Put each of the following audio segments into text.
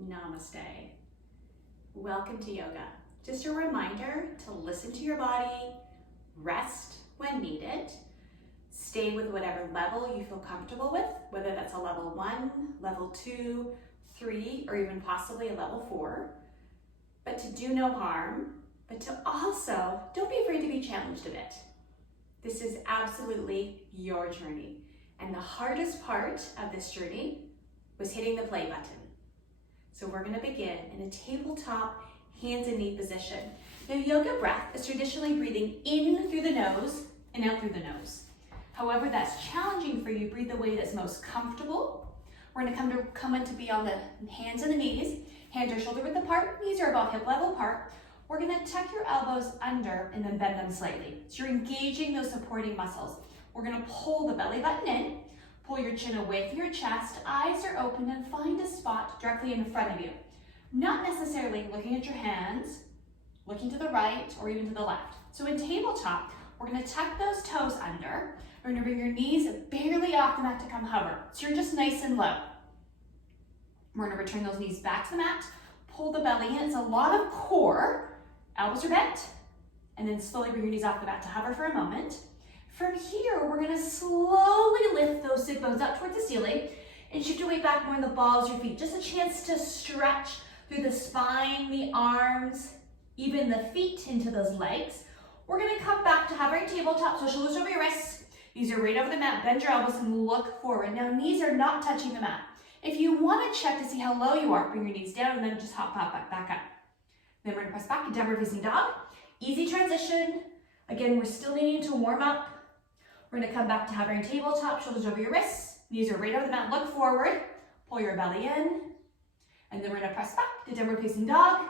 Namaste. Welcome to yoga. Just a reminder to listen to your body, rest when needed, stay with whatever level you feel comfortable with, whether that's a level 1, level 2, 3, or even possibly a level 4. But to do no harm, but to also, don't be afraid to be challenged a bit. This is absolutely your journey. And the hardest part of this journey was hitting the play button. So we're going to begin in a tabletop hands and knee position. Now, yoga breath is traditionally breathing in through the nose and out through the nose. However, that's challenging for you. Breathe the way that's most comfortable. We're going to come in to be on the hands and the knees. Hands are shoulder width apart, knees are about hip level apart. We're going to tuck your elbows under and then bend them slightly. So you're engaging those supporting muscles. We're going to pull the belly button in, pull your chin away from your chest, eyes are open, and find a spot directly in front of you. Not necessarily looking at your hands, looking to the right or even to the left. So in tabletop, we're going to tuck those toes under. We're going to bring your knees barely off the mat to come hover. So you're just nice and low. We're going to return those knees back to the mat, pull the belly in. It's a lot of core. Elbows are bent, and then slowly bring your knees off the mat to hover for a moment. From here, we're going to slowly lift those sit bones up towards the ceiling and shift your weight back more in the balls of your feet. Just a chance to stretch through the spine, the arms, even the feet into those legs. We're going to come back to hovering tabletop, so shoulders over your wrists. Knees are right over the mat. Bend your elbows and look forward. Now, knees are not touching the mat. If you want to check to see how low you are, bring your knees down and then just hop back up. Then we're going to press back to downward facing dog. Easy transition. Again, we're still needing to warm up. We're going to come back to hovering tabletop, shoulders over your wrists. Knees are right over the mat. Look forward. Pull your belly in. And then we're going to press back to downward facing dog.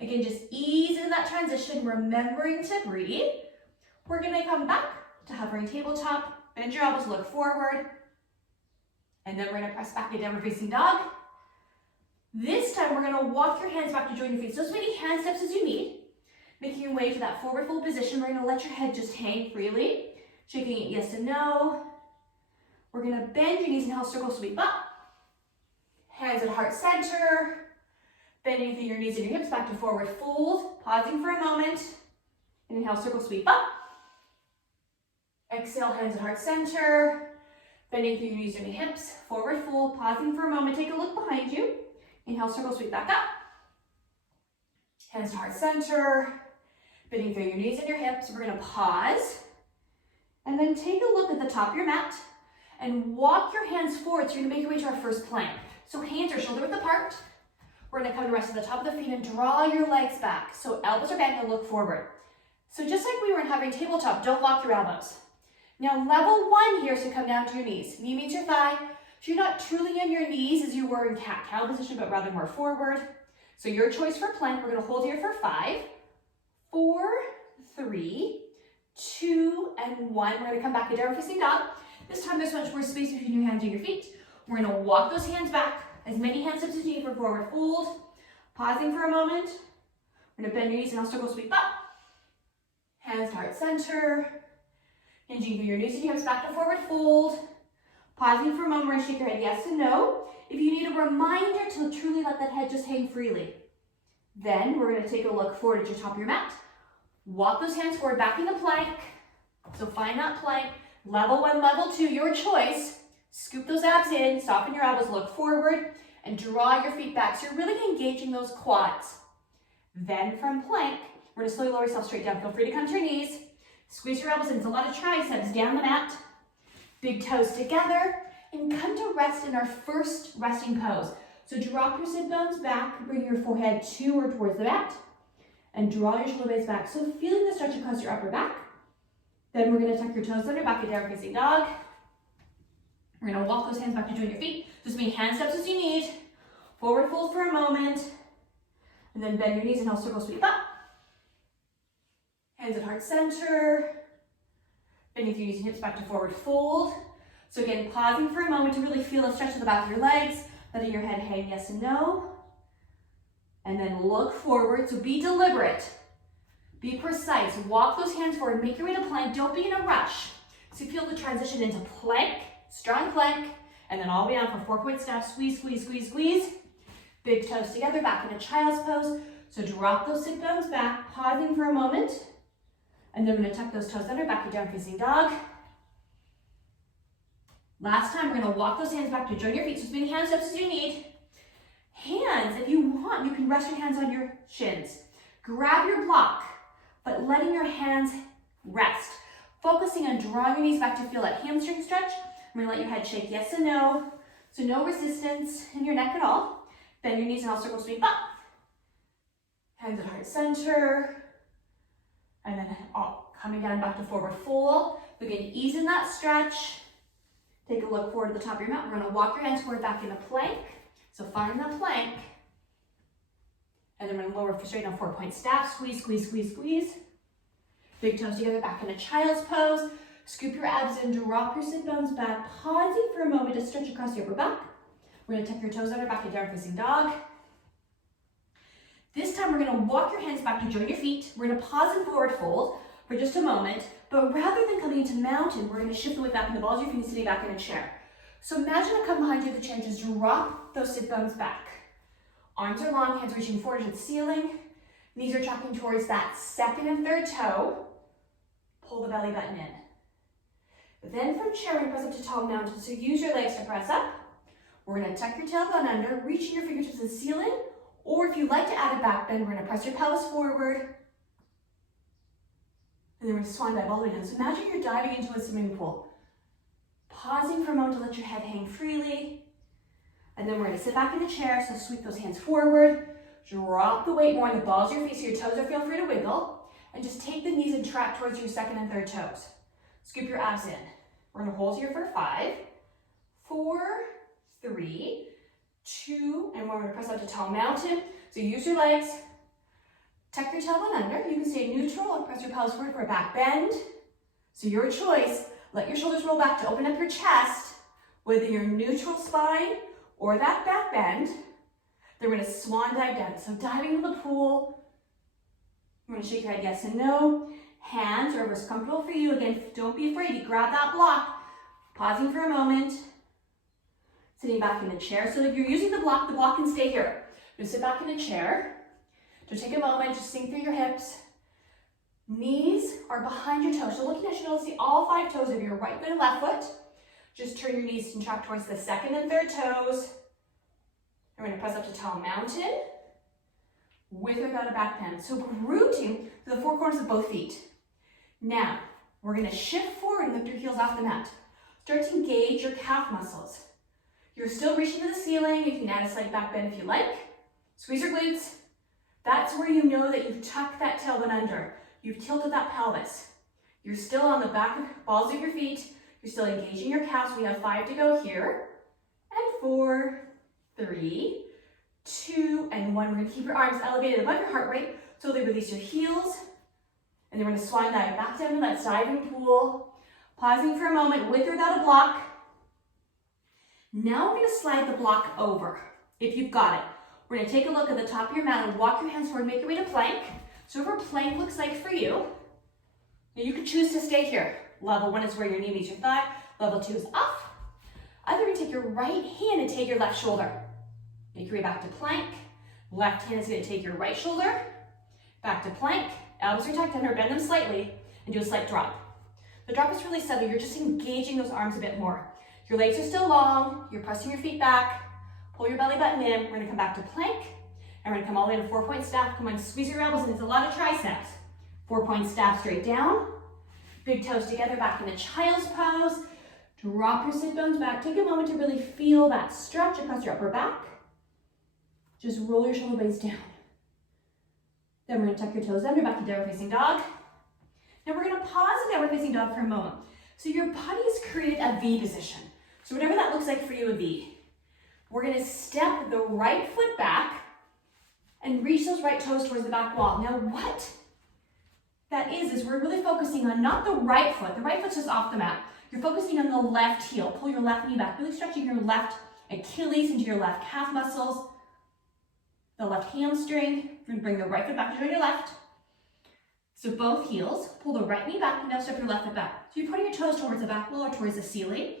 Again, just ease in that transition, remembering to breathe. We're going to come back to hovering tabletop. Bend your elbows, look forward. And then we're going to press back to downward facing dog. This time, we're going to walk your hands back to join your feet. So as many hand steps as you need. Making your way to that forward fold position. We're going to let your head just hang freely. Shaking it yes and no. We're going to bend your knees, inhale, circle, sweep up. Hands at heart center. Bending through your knees and your hips back to forward fold. Pausing for a moment. Inhale, circle, sweep up. Exhale, hands at heart center. Bending through your knees and your hips. Forward fold. Pausing for a moment. Take a look behind you. Inhale, circle, sweep back up. Hands to heart center. Bending through your knees and your hips. We're going to pause. And then take a look at the top of your mat and walk your hands forward. So you're gonna make your way to our first plank. So hands are shoulder width apart. We're gonna come to rest at the top of the feet and draw your legs back. So elbows are bent and look forward. So just like we were in hovering tabletop, don't lock your elbows. Now level 1 here, so come down to your knees. Knee meets your thigh. So you're not truly on your knees as you were in cat-cow position, but rather more forward. So your choice for plank, we're gonna hold here for 5, 4, 3, 2, and 1. We're going to come back to downward facing dog. This time there's much more space between your hands and your feet. We're going to walk those hands back. As many hand steps as you need for forward fold. Pausing for a moment. We're going to bend your knees and I'll circle sweep up. Hands to heart center. Hinging through your knees and your hips back to forward fold. Pausing for a moment. We're going to shake your head yes and no. If you need a reminder to truly let that head just hang freely. Then we're going to take a look forward at your top of your mat. Walk those hands forward, back into plank. So find that plank. Level 1, level 2, your choice. Scoop those abs in, soften your elbows, look forward, and draw your feet back. So you're really engaging those quads. Then from plank, we're gonna slowly lower yourself straight down. Feel free to come to your knees. Squeeze your elbows in. It's a lot of triceps down the mat. Big toes together. And come to rest in our first resting pose. So drop your sit bones back, bring your forehead to or towards the mat. And draw your shoulder blades back. So feeling the stretch across your upper back. Then we're going to tuck your toes under, back to downward facing dog. We're going to walk those hands back to join your feet. Just as many hand steps as you need. Forward fold for a moment. And then bend your knees and I'll circle sweep up. Hands at heart center. Bending through your knees and hips back to forward fold. So again, pausing for a moment to really feel the stretch of the back of your legs. Letting your head hang yes and no. And then look forward, so be deliberate, be precise, walk those hands forward, make your way to plank, don't be in a rush. So you feel the transition into plank, strong plank, and then all the way down for 4-point step, squeeze, squeeze, squeeze, squeeze. Big toes together, back in a child's pose. So drop those sit bones back, pausing for a moment. And then we're gonna tuck those toes under, back to down facing dog. Last time, we're gonna walk those hands back to join your feet, so as many hand steps as you need. Hands, if you want, you can rest your hands on your shins. Grab your block, but letting your hands rest. Focusing on drawing your knees back to feel that hamstring stretch. I'm gonna let your head shake yes and no. So no resistance in your neck at all. Bend your knees and all circle sweep up. Hands at heart center. And then coming down back to forward fold. Begin to ease in that stretch. Take a look forward to the top of your mat. We're gonna walk your hands forward back in a plank. So find the plank. And then we're gonna lower straight on 4-point staff. Squeeze, squeeze, squeeze, squeeze. Big toes together, back in a child's pose. Scoop your abs in, drop your sit bones back, pausing for a moment to stretch across your upper back. We're gonna tuck your toes under, back to down facing dog. This time we're gonna walk your hands back to join your feet. We're gonna pause and forward fold for just a moment, but rather than coming into mountain, we're gonna shift the weight back in the balls of your feet, sitting back in a chair. So imagine I come behind you the chair and just drop those sit bones back. Arms are long, hands reaching forward to the ceiling. Knees are tracking towards that second and third toe. Pull the belly button in. Then from chair, we're gonna press up to tall mountain. So use your legs to press up. We're gonna tuck your tailbone under, reaching your fingertips to the ceiling, or if you'd like to add a back bend, we're gonna press your pelvis forward. And then we're gonna swan dive all the way down. So imagine you're diving into a swimming pool. Pausing for a moment to let your head hang freely. And then we're gonna sit back in the chair, so sweep those hands forward. Drop the weight more on the balls of your feet so your toes are feel free to wiggle. And just take the knees and track towards your second and third toes. Scoop your abs in. We're gonna hold here for 5, 4, 3, 2, and we're gonna press up to tall mountain. So use your legs. Tuck your tailbone under. You can stay neutral or press your pelvis forward for a back bend. So your choice. Let your shoulders roll back to open up your chest, whether your neutral spine or that back bend. Then we're gonna swan dive down. So diving into the pool. We're gonna shake your head yes and no. Hands are what's comfortable for you. Again, don't be afraid. You grab that block. Pausing for a moment. Sitting back in the chair. So if you're using the block can stay here. Just sit back in a chair. So take a moment, just sink through your hips. Knees are behind your toes. So looking at you, you'll see all 5 toes of your right foot and left foot. Just turn your knees and track towards the second and third toes. We're gonna press up to tall mountain with or without a back bend. So we're rooting to the 4 corners of both feet. Now, we're gonna shift forward and lift your heels off the mat. Start to engage your calf muscles. You're still reaching to the ceiling. You can add a slight back bend if you like. Squeeze your glutes. That's where you know that you've tucked that tailbone under. You've tilted that pelvis. You're still on the back balls of your feet. You're still engaging your calves. We have 5 to go here. And 4, 3, 2, and 1. We're gonna keep your arms elevated above your heart rate. Slowly release your heels. And then we're gonna swan dive back down to that diving pool. Pausing for a moment with or without a block. Now we're gonna slide the block over, if you've got it. We're gonna take a look at the top of your mat and walk your hands forward, make your way to plank. So whatever plank looks like for you. Now you can choose to stay here. Level 1 is where your knee meets your thigh. Level 2 is up. Either you're gonna take your right hand and take your left shoulder. Make your way back to plank. Left hand is gonna take your right shoulder. Back to plank. Elbows are tucked under, bend them slightly, and do a slight drop. The drop is really subtle. You're just engaging those arms a bit more. Your legs are still long. You're pressing your feet back. Pull your belly button in. We're gonna come back to plank. And we're gonna come all the way to 4-point staff. Come on, squeeze your elbows, and it's a lot of triceps. 4-point staff straight down. Big toes together, back in a child's pose. Drop your sit bones back. Take a moment to really feel that stretch across your upper back. Just roll your shoulder blades down. Then we're gonna tuck your toes under, back to downward facing dog. Now we're gonna pause in downward facing dog for a moment. So your body's created a V position. So whatever that looks like for you, a V. We're gonna step the right foot back and reach those right toes towards the back wall. Now what that is we're really focusing on not the right foot. The right foot's just off the mat. You're focusing on the left heel. Pull your left knee back, really stretching your left Achilles into your left calf muscles, the left hamstring. You're gonna bring the right foot back to join your left. So both heels, pull the right knee back, and now step your left foot back. So you're putting your toes towards the back wall or towards the ceiling.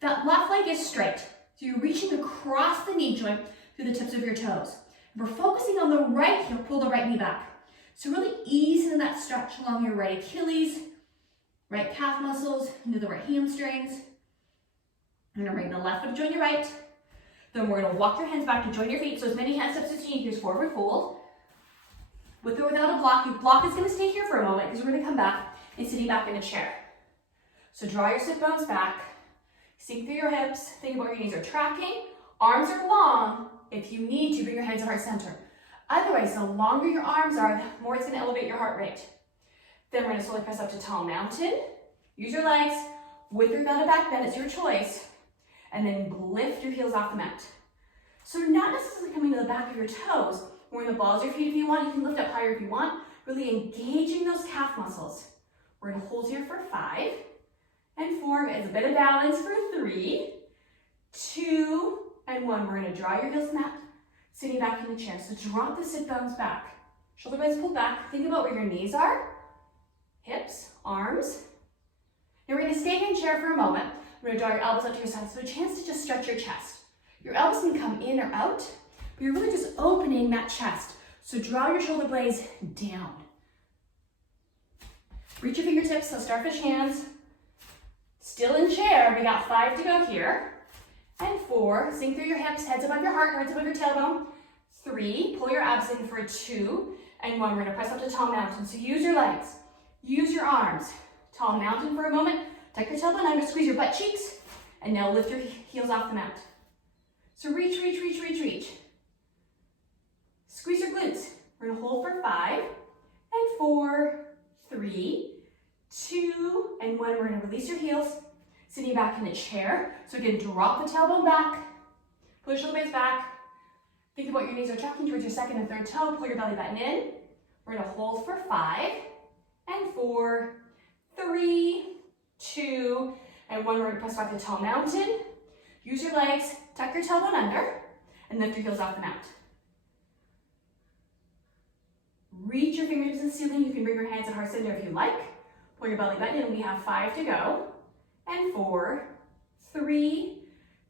That left leg is straight. So you're reaching across the knee joint. through the tips of your toes. We're focusing on the right heel, pull the right knee back. So really ease into that stretch along your right Achilles, right calf muscles, into the right hamstrings. We're gonna bring the left foot to join your right. Then we're gonna walk your hands back to join your feet. So as many hand steps as you need. Here's forward fold. With or without a block, your block is gonna stay here for a moment because we're gonna come back and sitting back in a chair. So draw your sit bones back, sink through your hips, think about your knees are tracking, arms are long. If you need to, bring your hands to heart center. Otherwise, the longer your arms are, the more it's gonna elevate your heart rate. Then we're gonna slowly press up to tall mountain. Use your legs, with or without a back bend, it's your choice. And then lift your heels off the mat. So not necessarily coming to the back of your toes, or in the balls of your feet if you want. You can lift up higher if you want. Really engaging those calf muscles. We're gonna hold here for 5 and 4. As a bit of balance for 3, 2, and 1. We're gonna draw your heels to the mat, sitting back in the chair. So drop the sit bones back. Shoulder blades pulled back. Think about where your knees are, hips, arms. Now we're gonna stay in chair for a moment. We're gonna draw your elbows up to your sides, so a chance to just stretch your chest. Your elbows can come in or out, but you're really just opening that chest. So draw your shoulder blades down. Reach your fingertips, so starfish hands. Still in chair, we got 5 to go here. And 4, sink through your hips, heads above your heart, heads above your tailbone. 3, pull your abs in for 2, and 1, we're gonna press up to tall mountain. So use your legs, use your arms. Tall mountain for a moment, tuck your tailbone under, squeeze your butt cheeks, and now lift your heels off the mat. So reach, reach, reach, reach, reach. Squeeze your glutes. We're gonna hold for 5, and 4, 3, 2, and 1. We're gonna release your heels, sitting back in a chair. So again, drop the tailbone back, pull your shoulder blades back. Think about your knees are tracking towards your second and third toe. Pull your belly button in. We're gonna hold for 5, and 4, 3, 2, and 1. We're gonna press back to tall mountain. Use your legs, tuck your tailbone under, and lift your heels off the mat. Reach your fingertips to the ceiling. You can bring your hands at heart center if you like. Pull your belly button in. We have 5 to go. And 4, 3,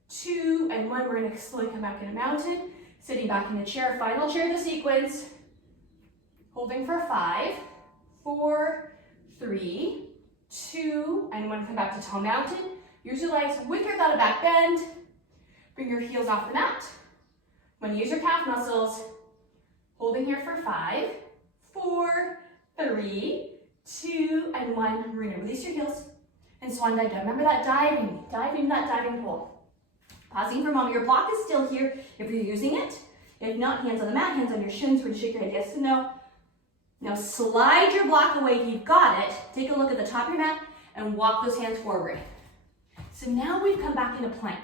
2, and 1. We're gonna slowly come back in a mountain. Sitting back in the chair. Final chair of the sequence. Holding for 5, 4, 3, 2, and 1. Come back to tall mountain. Use your legs with or without a back bend. Bring your heels off the mat. When you use your calf muscles, holding here for 5, 4, 3, 2, and 1. We're gonna release your heels and swan dive down. Remember that diving, dive into that diving pool. Pausing for a moment. Your block is still here if you're using it. If not, hands on the mat, hands on your shins. We're gonna shake your head yes and no. Now slide your block away if you've got it. Take a look at the top of your mat and walk those hands forward. So now we've come back into plank.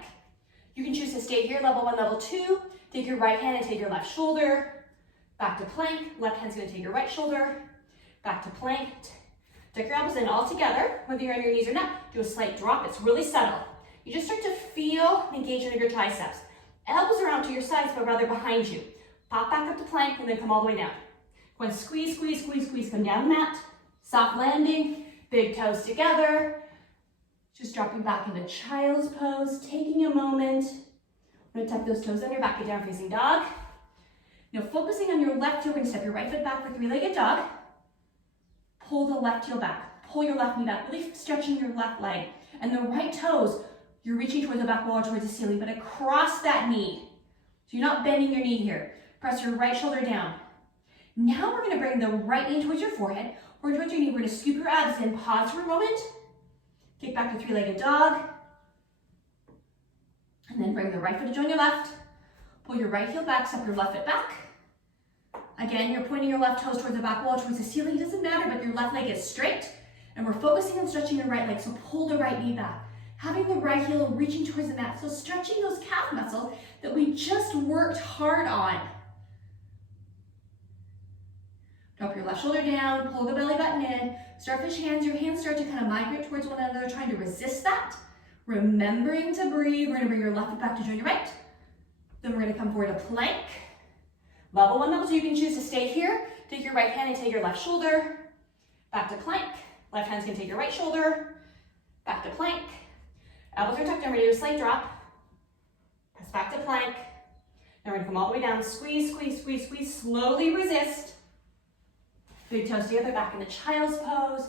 You can choose to stay here, level 1, level 2. Take your right hand and take your left shoulder. Back to plank. Left hand's gonna take your right shoulder. Back to plank. Tuck your elbows in all together, whether you're on your knees or not. Do a slight drop, it's really subtle. You just start to feel the engagement of your triceps. Elbows are out to your sides, but rather behind you. Pop back up to plank and then come all the way down. Go and squeeze, squeeze, squeeze, squeeze. Come down the mat. Soft landing, big toes together. Just dropping back into child's pose, taking a moment. I'm gonna tuck those toes under, back to down facing dog. Now focusing on your left heel, we're gonna step your right foot back for three-legged dog. Pull the left heel back, pull your left knee back, really stretching your left leg. And the right toes, you're reaching towards the back wall or towards the ceiling, but across that knee. So you're not bending your knee here. Press your right shoulder down. Now we're gonna bring the right knee towards your forehead, or towards your knee. We're gonna scoop your abs in, pause for a moment. Kick back to three-legged dog. And then bring the right foot to join your left. Pull your right heel back, step your left foot back. Again, you're pointing your left toes towards the back wall, towards the ceiling. It doesn't matter, but your left leg is straight. And we're focusing on stretching your right leg, so pull the right knee back. Having the right heel reaching towards the mat, so stretching those calf muscles that we just worked hard on. Drop your left shoulder down, pull the belly button in, starfish hands. Your hands start to kind of migrate towards one another, trying to resist that. Remembering to breathe. We're gonna bring your left foot back to join your right. Then we're gonna come forward to plank. Level 1, level 2, you can choose to stay here. Take your right hand and take your left shoulder. Back to plank. Left hand's gonna take your right shoulder. Back to plank. Elbows are tucked in, ready to do a slight drop. Press back to plank. Now we're gonna come all the way down, squeeze, squeeze, squeeze, squeeze, slowly resist. Big toes together, back in the child's pose.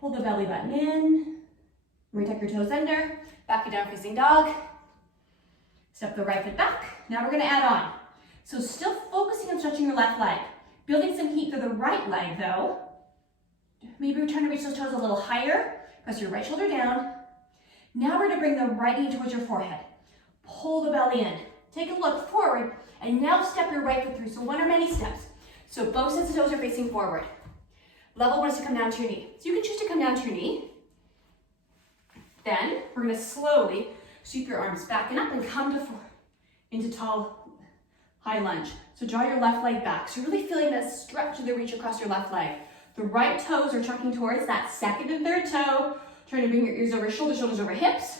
Pull the belly button in. Tuck your toes under, back it down facing dog. Step the right foot back. Now we're gonna add on. So still focusing on stretching your left leg. Building some heat through the right leg though. Maybe we're trying to reach those toes a little higher. Press your right shoulder down. Now we're gonna bring the right knee towards your forehead. Pull the belly in. Take a look forward, and now step your right foot through. So one or many steps. So both sets of toes are facing forward. Level one is to come down to your knee. So you can choose to come down to your knee. Then we're gonna slowly sweep your arms back and up and come into tall, high lunge. So draw your left leg back. So really feeling that stretch of the reach across your left leg. The right toes are trucking towards that second and third toe. Trying to bring your ears over shoulders, shoulders over hips.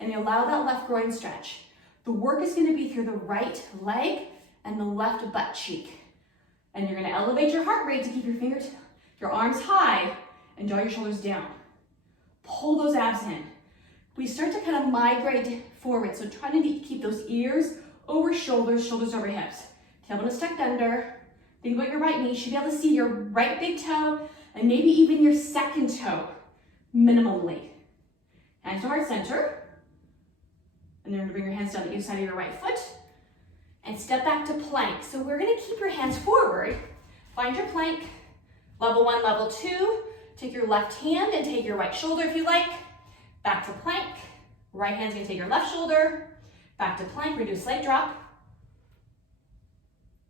And you allow that left groin stretch. The work is gonna be through the right leg and the left butt cheek. And you're gonna elevate your heart rate to keep your arms high and draw your shoulders down. Pull those abs in. We start to kind of migrate forward. So trying to keep those ears over shoulders, shoulders over hips. Tailbone is tucked under. Think about your right knee. You should be able to see your right big toe and maybe even your second toe minimally. Hands to heart center. And then we're gonna bring your hands down the inside of your right foot and step back to plank. So we're gonna keep your hands forward. Find your plank. Level one, level two. Take your left hand and take your right shoulder if you like. Back to plank. Right hand's gonna take your left shoulder. Back to plank. We're gonna do a slight drop.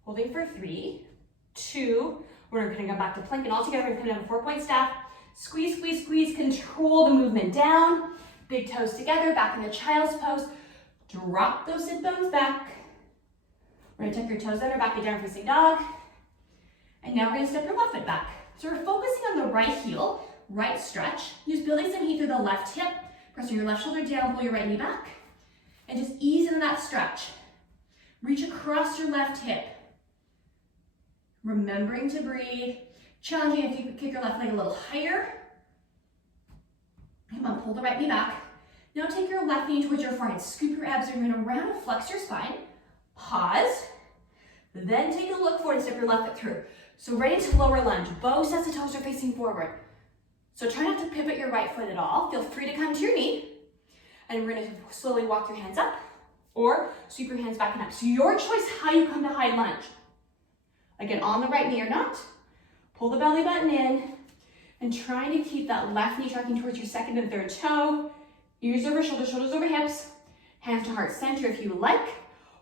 Holding for 3, 2. We're gonna go back to plank, and all together we're gonna come down to 4-point staff. Squeeze, squeeze, squeeze. Control the movement down. Big toes together, back in the child's pose. Drop those sit bones back. We're gonna tuck your toes under, back it down facing dog. And now we're gonna step your left foot back. So we're focusing on the right heel, right stretch. Just building some heat through the left hip. Pressing your left shoulder down, pull your right knee back. And just ease in that stretch. Reach across your left hip. Remembering to breathe. Challenging if you could kick your left leg a little higher. Come on, pull the right knee back. Now take your left knee towards your forehead. Scoop your abs. You're gonna round and flex your spine. Pause. Then take a look forward and step your left foot through. So right into lower lunge. Both sets of toes are facing forward. So try not to pivot your right foot at all. Feel free to come to your knee. And we're gonna slowly walk your hands up or sweep your hands back and up. So your choice how you come to high lunge. Again, on the right knee or not. Pull the belly button in and trying to keep that left knee tracking towards your second and third toe. Ears over shoulders, shoulders over hips. Hands to heart center if you like,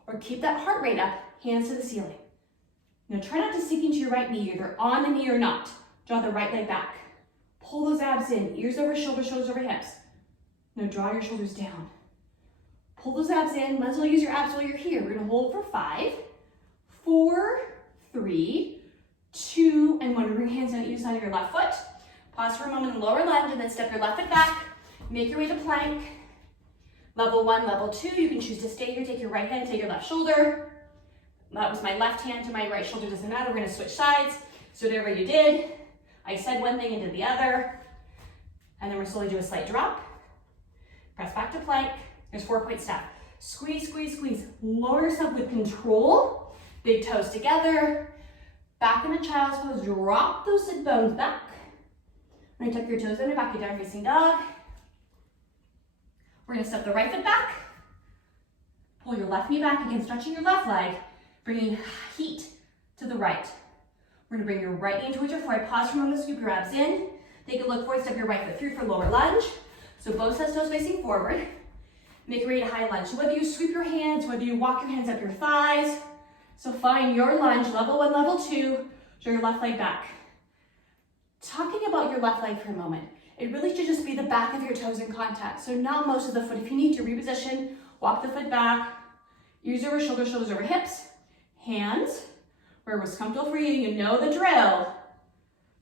or keep that heart rate up, hands to the ceiling. Now try not to sink into your right knee, either on the knee or not. Draw the right leg back. Pull those abs in, ears over shoulders, shoulders over hips. Now draw your shoulders down. Pull those abs in, might as well use your abs while you're here. We're gonna hold for 5, 4, 3, 2, and 1. Bring hands down at either side of your left foot. Pause for a moment in lower lunge and then step your left foot back. Make your way to plank. Level 1, level 2, you can choose to stay here. Take your right hand, take your left shoulder. That was my left hand to my right shoulder, doesn't matter. We're gonna switch sides. So whatever you did, I said one thing and did the other. And then we're slowly do a slight drop. Press back to plank. There's 4-point staff. Squeeze, squeeze, squeeze. Lower yourself with control. Big toes together. Back in a child's pose. Drop those sit bones back. We're gonna tuck your toes under, back it down facing dog. We're gonna step the right foot back. Pull your left knee back, again stretching your left leg, bringing heat to the right. We're gonna bring your right knee towards your forehead. Pause for a moment, scoop your abs in. Take a look forward, step your right foot through for lower lunge. So both sets toes facing forward. Make your way to high lunge. So whether you sweep your hands, whether you walk your hands up your thighs. So find your lunge, level 1, level 2. Draw your left leg back. Talking about your left leg for a moment. It really should just be the back of your toes in contact. So not most of the foot. If you need to reposition, walk the foot back. Ears over shoulders, shoulders over hips. Hands, where it was comfortable for you, you know the drill.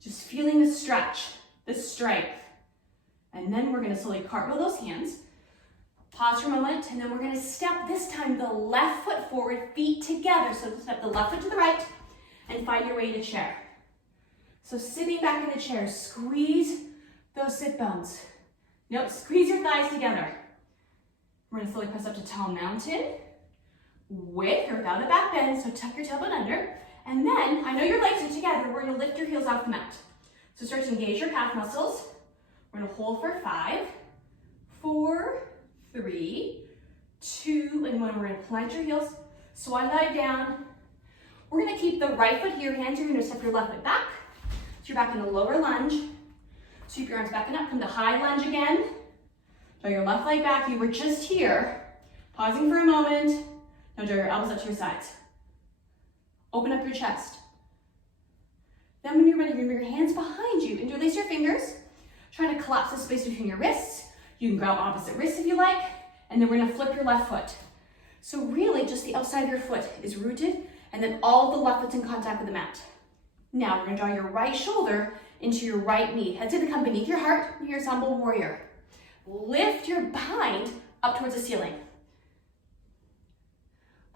Just feeling the stretch, the strength. And then we're gonna slowly cartwheel those hands. Pause for a moment, and then we're gonna step this time the left foot forward, feet together. So step the left foot to the right and find your way to chair. So sitting back in the chair, squeeze those sit bones. Nope, squeeze your thighs together. We're gonna slowly press up to tall mountain. with or without a back bend, so tuck your tailbone under. And then, I know your legs are together, we're gonna lift your heels off the mat. So start to engage your calf muscles. We're gonna hold for 5, 4, 3, 2, and 1. We're gonna plant your heels, swan dive down. We're gonna keep the right foot here, hands are gonna step your left foot back. So you're back in a lower lunge. Sweep your arms back and up, come to high lunge again. Draw your left leg back, you were just here. Pausing for a moment. Now draw your elbows up to your sides. Open up your chest. Then when you're ready, bring your hands behind you. Interlace your fingers. Try to collapse the space between your wrists. You can grab opposite wrists if you like. And then we're gonna flip your left foot. So really just the outside of your foot is rooted and then all of the left foot's in contact with the mat. Now we're gonna draw your right shoulder into your right knee. Head's gonna come beneath your heart. Here's humble warrior. Lift your behind up towards the ceiling.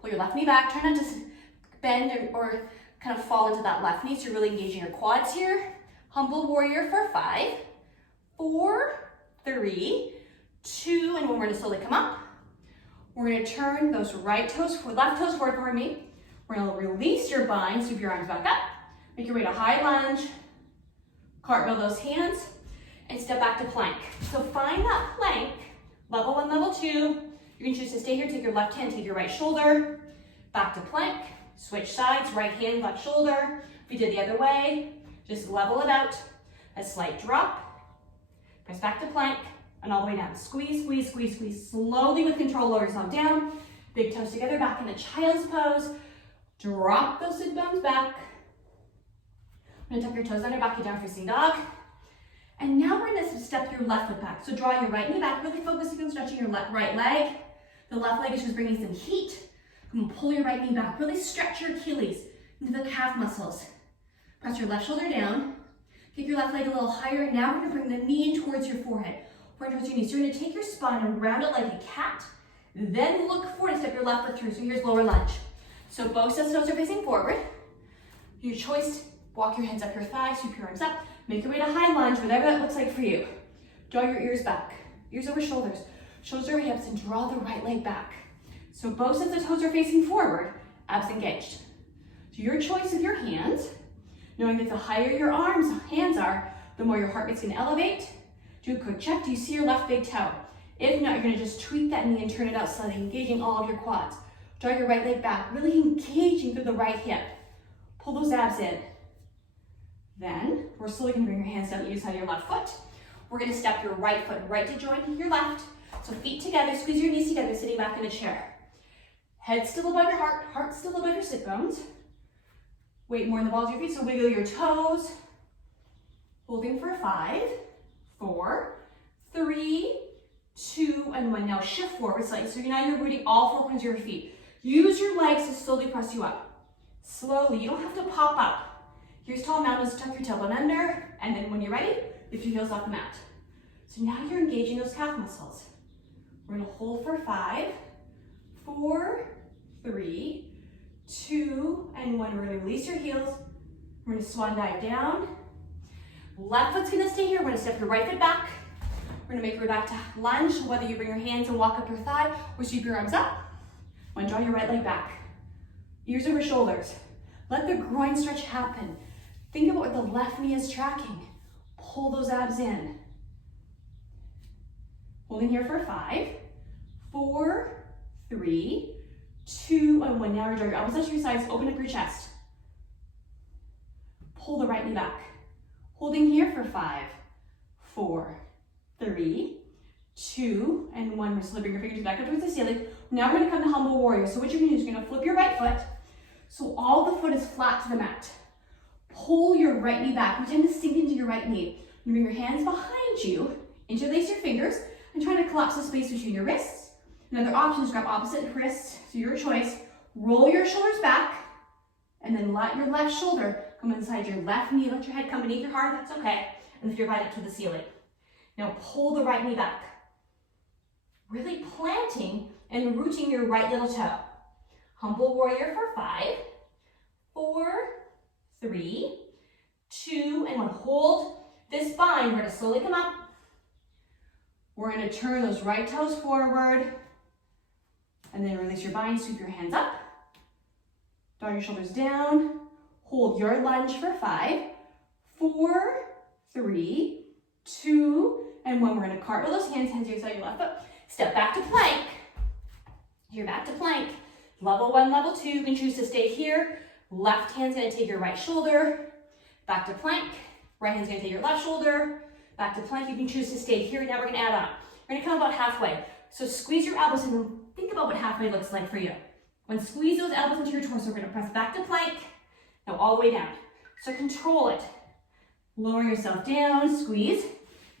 Pull your left knee back. Try not to bend or kind of fall into that left knee. So you're really engaging your quads here. Humble warrior for 5, 4, 3, 2, and when we're gonna slowly come up, we're gonna turn those left toes forward for me. We're gonna release your bind, sweep your arms back up. Make your way to high lunge. Cartwheel those hands and step back to plank. So find that plank, level 1, level 2. You can choose to stay here, take your left hand, take your right shoulder, back to plank, switch sides, right hand, left shoulder. If we did the other way, just level it out, a slight drop, press back to plank, and all the way down. Squeeze, squeeze, squeeze, squeeze. Slowly with control, lower yourself down. Big toes together, back into child's pose. Drop those sit bones back. I'm gonna tuck your toes under, back you down facing dog. And now we're gonna step your left foot back. So draw your right knee back, really focusing on stretching your right leg. The left leg is just bringing some heat. Come on, pull your right knee back. Really stretch your Achilles into the calf muscles. Press your left shoulder down. Kick your left leg a little higher. Now we're gonna bring the knee in towards your forehead. Forehead towards your knees. So you're gonna take your spine and round it like a cat. Then look forward and step your left foot through. So here's lower lunge. So both sets of toes are facing forward. Your choice, walk your hands up your thighs, sweep your arms up. Make your way to high lunge, whatever that looks like for you. Draw your ears back. Ears over shoulders. Shoulders over hips, and draw the right leg back. So both sets of toes are facing forward, abs engaged. So your choice of your hands, knowing that the higher your hands are, the more your heart rate's gonna elevate. Do a quick check. Do you see your left big toe? If not, you're gonna just tweak that knee and turn it out slightly, engaging all of your quads. Draw your right leg back, really engaging through the right hip. Pull those abs in. Then, we're slowly gonna bring your hands down either side of your left foot. We're gonna step your right foot right to join your left. So feet together, squeeze your knees together, sitting back in a chair. Head still above your heart still above your sit bones. Weight more in the balls of your feet, so wiggle your toes. Holding for 5, 4, 3, 2, and 1. Now shift forward slightly. So now you're rooting all 4 corners of your feet. Use your legs to slowly press you up. Slowly, you don't have to pop up. Here's tall mountains, tuck your tailbone under, and then when you're ready, lift your heels off the mat. So now you're engaging those calf muscles. We're gonna hold for 5, 4, 3, 2, and 1. We're gonna release your heels. We're gonna swan dive down. Left foot's gonna stay here. We're gonna step your right foot back. We're gonna make your way back to lunge, whether you bring your hands and walk up your thigh or sweep your arms up. When draw your right leg back. Ears over shoulders. Let the groin stretch happen. Think about what the left knee is tracking. Pull those abs in. Holding here for 5, 4, 3, 2, and 1. Now draw your elbows to your sides, open up your chest. Pull the right knee back. Holding here for 5, 4, 3, 2, and 1. We're slowly bring your fingers back up towards the ceiling. Now we're gonna come to humble warrior. So what you're gonna do is you're gonna flip your right foot so all the foot is flat to the mat. Pull your right knee back. We tend to sink into your right knee. You bring your hands behind you, interlace your fingers, and try to collapse the space between your wrists. Another option is grab opposite wrists, so your choice. Roll your shoulders back, and then let your left shoulder come inside your left knee. Let your head come beneath your heart, that's okay. And lift your right up to the ceiling. Now pull the right knee back. Really planting and rooting your right little toe. Humble warrior for 5, 4, 3, 2, and 1. Hold this bind. We're gonna slowly come up. We're gonna turn those right toes forward And then release your bind, sweep your hands up. Draw your shoulders down. Hold your lunge for 5, 4, 3, 2, and 1. We're gonna cartwheel those hands to your side, your left foot. Step back to plank. You're back to plank. Level 1, level 2, you can choose to stay here. Left hand's gonna take your right shoulder. Back to plank. Right hand's gonna take your left shoulder. Back to plank. You can choose to stay here. Now we're gonna add on. We're gonna come about halfway. So squeeze your elbows and think about what halfway looks like for you. When squeeze those elbows into your torso, we're gonna press back to plank. Now all the way down. So control it. Lower yourself down, squeeze.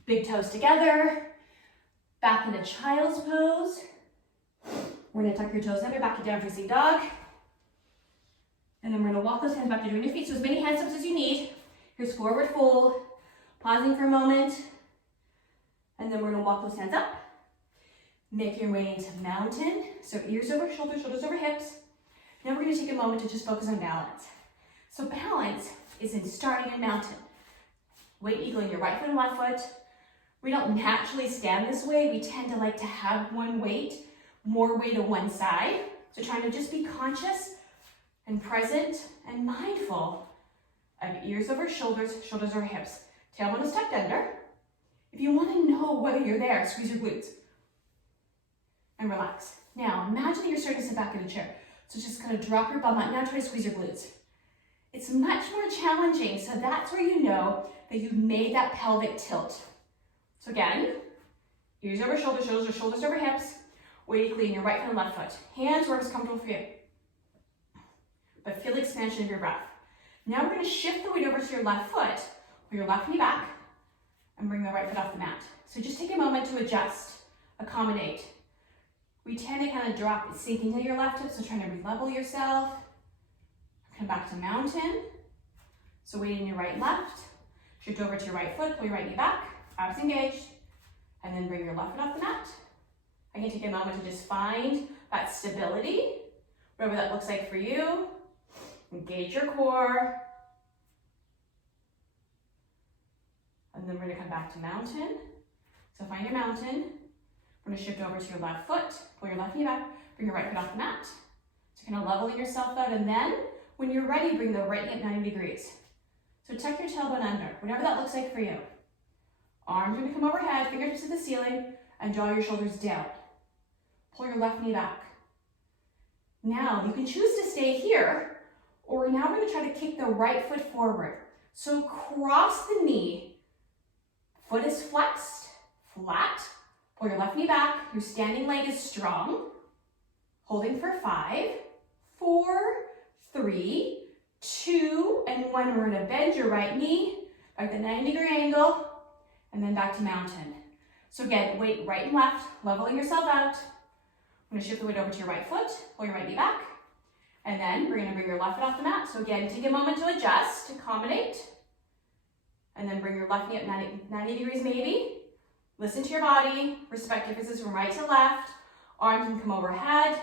Big toes together. Back into child's pose. We're gonna tuck your toes under, back to down facing dog. And then we're gonna walk those hands back to join your feet. So as many hand steps as you need. Here's forward fold. Pausing for a moment. And then we're gonna walk those hands up. Make your way into mountain. So ears over shoulders, shoulders over hips. Now we're gonna take a moment to just focus on balance. So balance is in starting in mountain. Weight equal in your right foot and left foot. We don't naturally stand this way. We tend to like to have one weight, more weight on one side. So trying to just be conscious and present and mindful of ears over shoulders, shoulders over hips. Tailbone is tucked under. If you want to know whether you're there, squeeze your glutes and relax. Now imagine that you're starting to sit back in a chair. So just kind of drop your bum out. Now try to squeeze your glutes. It's much more challenging, so that's where you know that you've made that pelvic tilt. So again, ears over shoulders, shoulders, shoulders over hips. Weight equally in your right foot and left foot. Hands wherever's comfortable for you. But feel the expansion of your breath. Now we're going to shift the weight over to your left foot, pull your left knee back, and bring the right foot off the mat. So just take a moment to adjust, accommodate. We tend to kind of drop, sink into your left hip, so trying to re-level yourself. Come back to mountain. So weight in your right and left. Shift over to your right foot, pull your right knee back, abs engaged, and then bring your left foot off the mat. I can take a moment to just find that stability, whatever that looks like for you. Engage your core. And then we're gonna come back to mountain. So find your mountain. We're gonna shift over to your left foot, pull your left knee back, bring your right foot off the mat. So kind of leveling yourself out, and then when you're ready, bring the right knee at 90 degrees. So tuck your tailbone under, whatever that looks like for you. Arms are gonna come overhead, fingertips to the ceiling, and draw your shoulders down. Pull your left knee back. Now, you can choose to stay here, or now we're gonna try to kick the right foot forward. So cross the knee, foot is flexed, flat. Pull your left knee back, your standing leg is strong. Holding for 5, 4, 3, 2, and 1. We're gonna bend your right knee, back the 90-degree angle, and then back to mountain. So again, weight right and left, leveling yourself out. I'm gonna shift the weight over to your right foot, pull your right knee back, and then we're gonna bring your left foot off the mat. So again, take a moment to adjust, accommodate, and then bring your left knee at 90 degrees maybe. Listen to your body, respect differences from right to left. Arms can come overhead.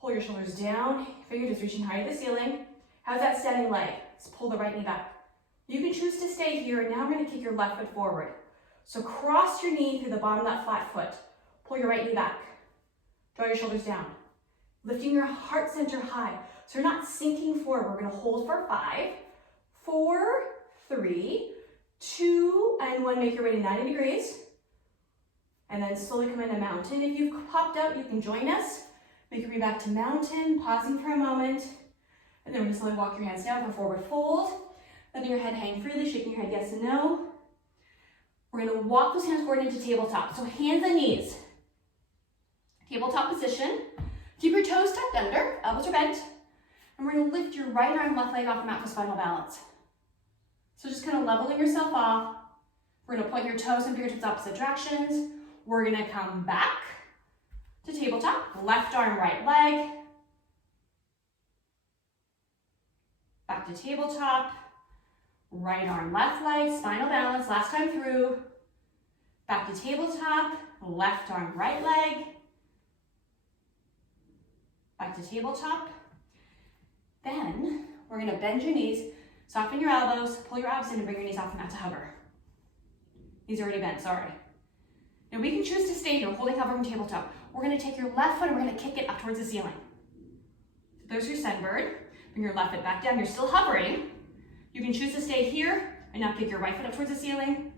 Pull your shoulders down, fingertips reaching high to the ceiling. How's that standing leg? Let's pull the right knee back. You can choose to stay here, and now we're gonna kick your left foot forward. So cross your knee through the bottom of that flat foot. Pull your right knee back. Draw your shoulders down. Lifting your heart center high. So you're not sinking forward. We're gonna hold for 5, 4, 3, 2, and 1. Make your way to 90 degrees. And then slowly come into mountain. If you've popped out, you can join us. Make your way back to mountain, pausing for a moment. And then we're gonna slowly walk your hands down for forward fold. Letting your head hang freely, shaking your head yes and no. We're gonna walk those hands forward into tabletop. So hands and knees. Tabletop position. Keep your toes tucked under, elbows are bent. And we're gonna lift your right arm, left leg off the mat for spinal balance. So just kind of leveling yourself off. We're gonna point your toes and fingertips opposite directions. We're gonna come back to tabletop. Left arm, right leg. Back to tabletop. Right arm, left leg, spinal balance. Last time through. Back to tabletop. Left arm, right leg. Back to tabletop. Then we're gonna bend your knees, soften your elbows, pull your abs in, and bring your knees off the mat to hover. Knees are already bent, sorry. Now we can choose to stay here, holding hover from tabletop, we're gonna take your left foot and we're gonna kick it up towards the ceiling. So there's your sunbird. Bring your left foot back down. You're still hovering. You can choose to stay here and now kick your right foot up towards the ceiling.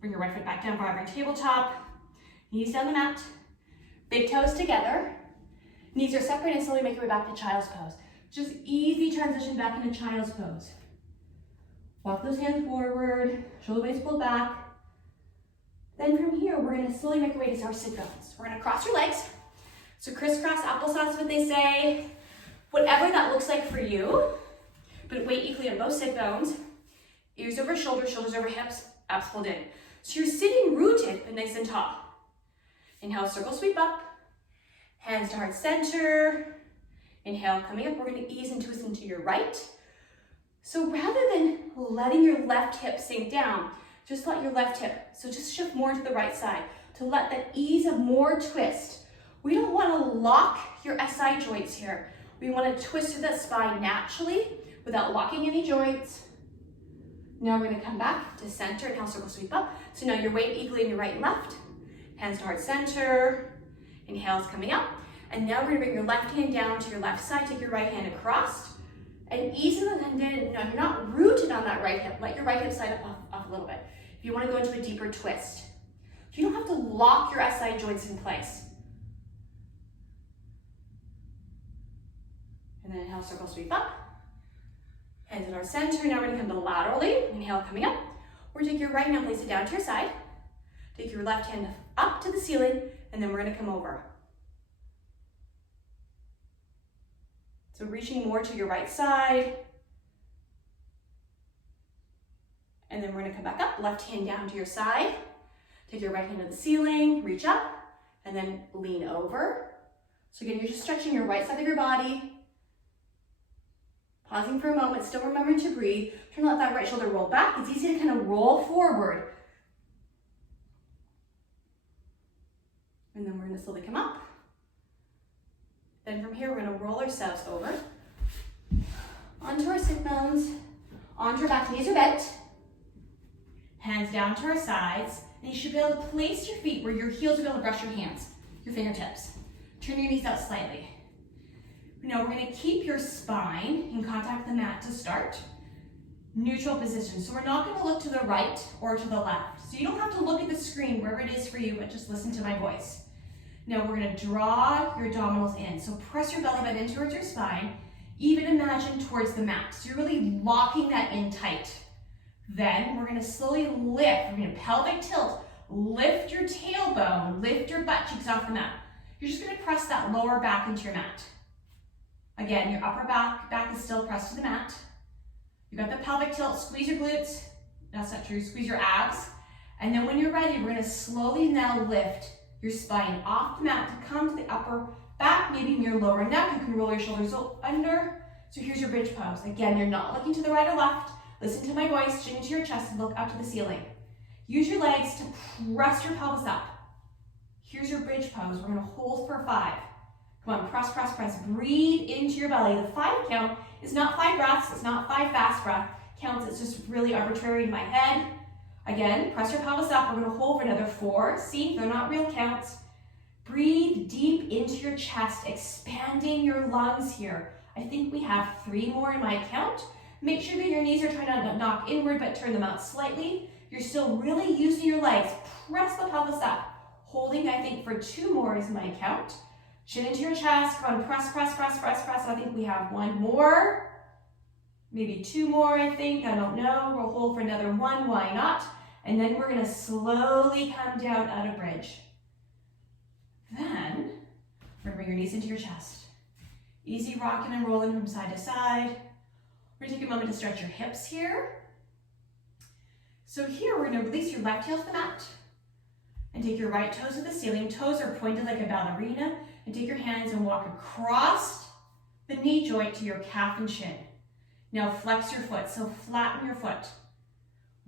Bring your right foot back down for hovering tabletop. Knees down the mat. Big toes together. Knees are separated and slowly make your way back to child's pose. Just easy transition back into child's pose. Walk those hands forward, shoulder blades pulled back. Then from here, we're gonna slowly make our way to our sit bones. We're gonna cross your legs. So crisscross applesauce is what they say. Whatever that looks like for you, but weight equally on both sit bones. Ears over shoulders, shoulders over hips, abs pulled in. So you're sitting rooted, but nice and tall. Inhale, circle sweep up. Hands to heart center. Inhale, coming up, we're gonna ease and twist into your right. So rather than letting your left hip sink down, just let your left hip, so just shift more to the right side to let that ease of more twist. We don't wanna lock your SI joints here. We wanna twist through that spine naturally without locking any joints. Now we're gonna come back to center, inhale, circle sweep up. So now your weight equally in your right and left. Hands to heart center. Inhale is coming up. And now we're gonna bring your left hand down to your left side, take your right hand across, and ease in the hand in. Now you're not rooted on that right hip. Let your right hip side up a little bit. If you wanna go into a deeper twist. You don't have to lock your SI joints in place. And then inhale, circle sweep up. Hands in our center. Now we're gonna come to laterally. Inhale, coming up. We're gonna take your right hand and place it down to your side. Take your left hand up to the ceiling, and then we're gonna come over. So reaching more to your right side. And then we're gonna come back up, left hand down to your side. Take your right hand to the ceiling, reach up, and then lean over. So again, you're just stretching your right side of your body. Pausing for a moment, still remembering to breathe. Try to let that right shoulder roll back. It's easy to kind of roll forward. And then we're gonna slowly come up. Then from here, we're gonna roll ourselves over onto our sit bones, onto our back, knees are bent. Hands down to our sides. And you should be able to place your feet where your heels will be able to brush your hands, your fingertips. Turn your knees out slightly. Now we're gonna keep your spine in contact with the mat to start. Neutral position. So we're not gonna look to the right or to the left. So you don't have to look at the screen wherever it is for you, but just listen to my voice. Now we're gonna draw your abdominals in. So press your belly button in towards your spine. Even imagine towards the mat. So you're really locking that in tight. Then we're gonna slowly lift. We're gonna pelvic tilt. Lift your tailbone, lift your butt cheeks off the mat. You're just gonna press that lower back into your mat. Again, your upper back is still pressed to the mat. You got the pelvic tilt, squeeze your glutes. That's not true, squeeze your abs. And then when you're ready, we're gonna slowly now lift your spine off the mat to come to the upper back, maybe in your lower neck. You can roll your shoulders under. So here's your bridge pose. Again, you're not looking to the right or left. Listen to my voice, chin into your chest and look up to the ceiling. Use your legs to press your pelvis up. Here's your bridge pose. We're gonna hold for 5. Come on, press, press, press. Breathe into your belly. The 5 count is not 5 breaths. It's not 5 fast breath counts. It's just really arbitrary in my head. Again, press your pelvis up. We're gonna hold for another 4. See, they're not real counts. Breathe deep into your chest, expanding your lungs here. I think we have 3 more in my count. Make sure that your knees are trying to knock inward, but turn them out slightly. You're still really using your legs. Press the pelvis up. Holding, I think, for 2 more is my count. Chin into your chest. Come on, press, press, press, press, press. I think we have 1 more. Maybe 2 more, I think. I don't know. We'll hold for another 1. Why not? And then we're going to slowly come down out of bridge. Then, we're going to bring your knees into your chest. Easy rocking and rolling from side to side. We're going to take a moment to stretch your hips here. So here, we're going to release your left heel to the mat. And take your right toes to the ceiling. Toes are pointed like a ballerina. And take your hands and walk across the knee joint to your calf and shin. Now flex your foot, so flatten your foot.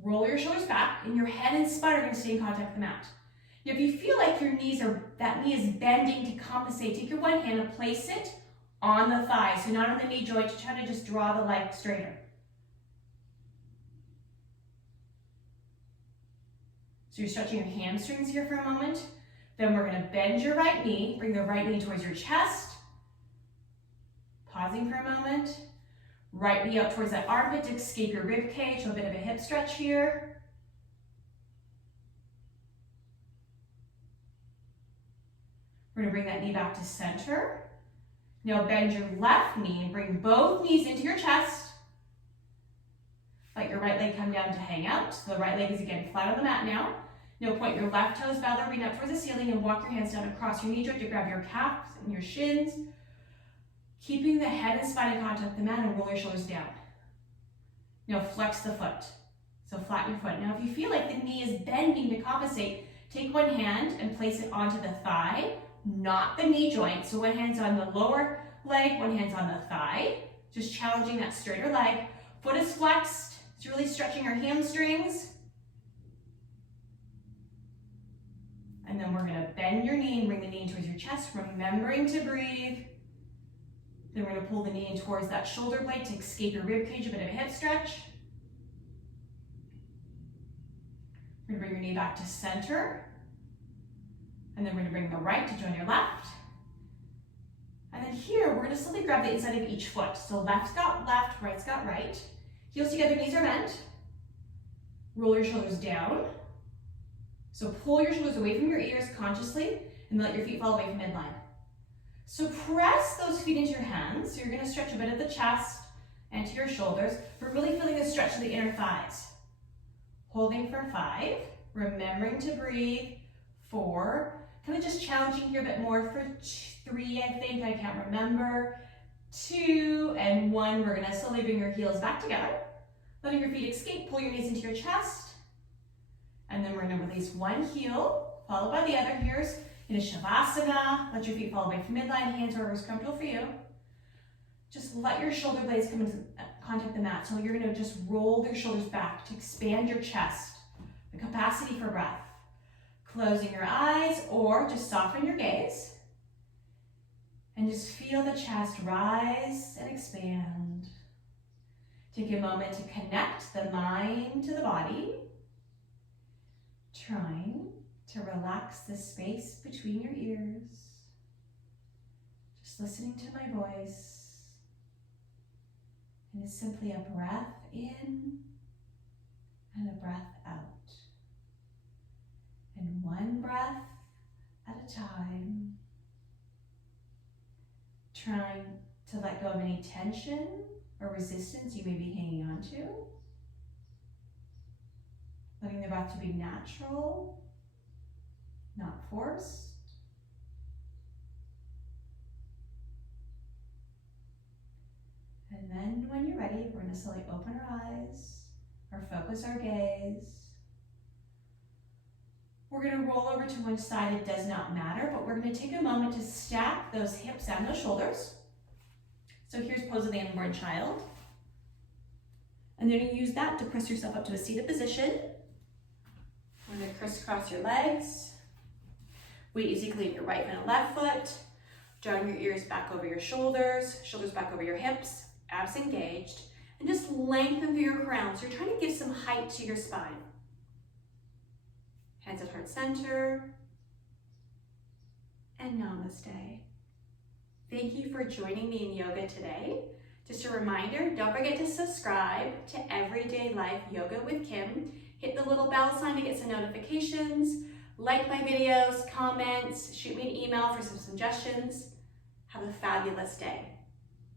Roll your shoulders back, and your head and spine are going to stay in contact with the mat. Now if you feel like that knee is bending to compensate, take your one hand and place it on the thigh, so not on the knee joint, to try to just draw the leg straighter. So you're stretching your hamstrings here for a moment. Then we're gonna bend your right knee, bring the right knee towards your chest. Pausing for a moment. Right knee up towards that armpit to escape your rib cage, a bit of a hip stretch here. We're gonna bring that knee back to center. Now bend your left knee and bring both knees into your chest. Let your right leg come down to hang out. So the right leg is again flat on the mat now. Now point your left toes, ballerina up towards the ceiling, and walk your hands down across your knee joint to grab your calves and your shins. Keeping the head and spine in contact with the mat, and roll your shoulders down. Now flex the foot. So flatten your foot. Now if you feel like the knee is bending to compensate, take one hand and place it onto the thigh, not the knee joint. So one hand's on the lower leg, one hand's on the thigh. Just challenging that straighter leg. Foot is flexed. It's really stretching our hamstrings. And then we're gonna bend your knee and bring the knee in towards your chest, remembering to breathe. Then we're gonna pull the knee in towards that shoulder blade to escape your rib cage, a bit of a hip stretch. We're gonna bring your knee back to center. And then we're gonna bring the right to join your left. And then here, we're gonna slowly grab the inside of each foot. So left's got left, right's got right. Heels together, knees are bent. Roll your shoulders down. So pull your shoulders away from your ears consciously and let your feet fall away from midline. So press those feet into your hands. So you're gonna stretch a bit of the chest and to your shoulders, but really feeling the stretch of the inner thighs. Holding for 5, remembering to breathe. 4, kind of just challenging here a bit more for 3, I think, I can't remember. 2 and 1, we're gonna slowly bring your heels back together. Letting your feet escape, pull your knees into your chest. And then we're gonna release one heel, followed by the other. Here's in a Shavasana. Let your feet fall away from midline, hands wherever is comfortable for you. Just let your shoulder blades come into contact with the mat. So you're gonna just roll your shoulders back to expand your chest, the capacity for breath. Closing your eyes or just soften your gaze. And just feel the chest rise and expand. Take a moment to connect the mind to the body. Trying to relax the space between your ears. Just listening to my voice. And it's simply a breath in and a breath out. And one breath at a time. Trying to let go of any tension or resistance you may be hanging on to. Letting the breath to be natural, not forced. And then when you're ready, we're going to slowly open our eyes or focus our gaze. We're going to roll over to one side, it does not matter, but we're going to take a moment to stack those hips and those shoulders. So here's pose of the unborn child. And then you use that to press yourself up to a seated position. We're going to crisscross your legs. Weight is equally in your right and left foot. Drawing your ears back over your shoulders, shoulders back over your hips, abs engaged, and just lengthen through your crown. So you're trying to give some height to your spine. Hands at heart center. And namaste. Thank you for joining me in yoga today. Just a reminder, don't forget to subscribe to Everyday Life Yoga with Kim. Hit the little bell sign to get some notifications. Like my videos, comments, shoot me an email for some suggestions. Have a fabulous day.